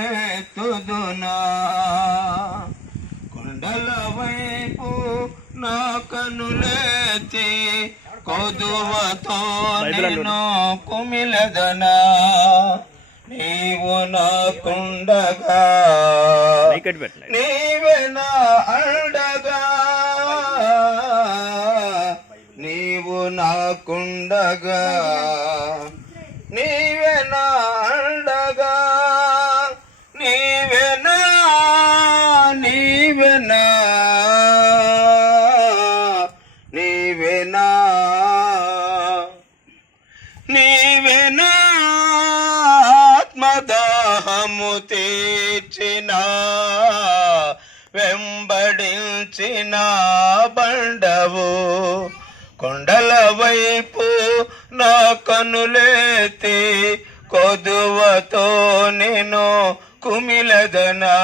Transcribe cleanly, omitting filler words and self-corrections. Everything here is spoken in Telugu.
కన్నులెత్తుదునా కొండల వైపు నా కన్నులెత్తి కొదువతో నేను కుమిలదనా నీవు నాకుండగా నీవే నా అండగా నీవు నాకుండగా నీవే నా అండగా నీవే నా నీవే నా నీవే నా నీవే నా ఆత్మదాహము తీర్చిన వెంబడించిన బండవు కొండల వైపు నా కనులెత్తి కొదువతో నేను కుమిలదనా